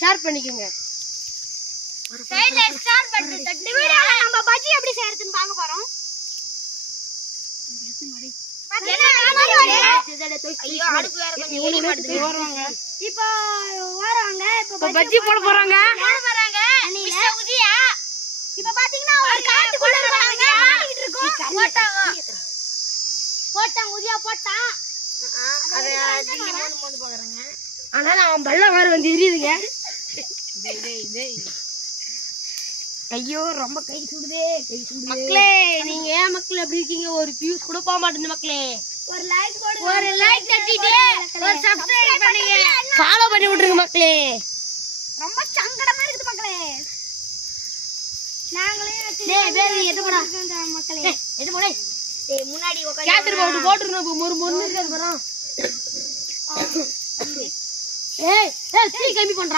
Share பண்ணிக்கோங்க. நம்ம பஜ்ஜி எப்படி செய்யறதுன்னு பார்க்க போறோம். இப்போ வராங்க. இப்போ பஜ்ஜி போட போறாங்க. இப்ப பாத்தீங்கன்னா ஒரு காட்டுக்குள்ள இருக்காங்க. மாட்டிக்கிட்டு இருக்கோம். போட்டான் உதியா போட்டான். அத டிங்கி மோந்து பாக்குறாங்க. ஆனா அவன் பல்ல வேற வந்து எரியுதுங்க. ஐயோ ரொம்ப கை சுடுதே. மக்களே நீங்க ஏன் மக்களே அப்படி இருக்கீங்க? ஒரு வியூஸ் கூட போக மாட்டேங்குது மக்களே. ஒரு லைக் போடுங்க. ஒரு லைக் தட்டிட்டு ஒரு சப்ஸ்கிரைப் பண்ணுங்க. ஃபாலோ பண்ணி விட்டுருங்க மக்களே. ரொம்ப சங்கடமா இருக்குது மக்களே. நாங்களே டேய் எட்டு போடா மக்களே. எட்டு போடே. டேய் முன்னாடி உட்கார்ந்து கேட்டர் போட்டுறணும். ஒரு மொன்னு இருக்காது பாரு. ஏய் ஏய் கம்மி பண்றா.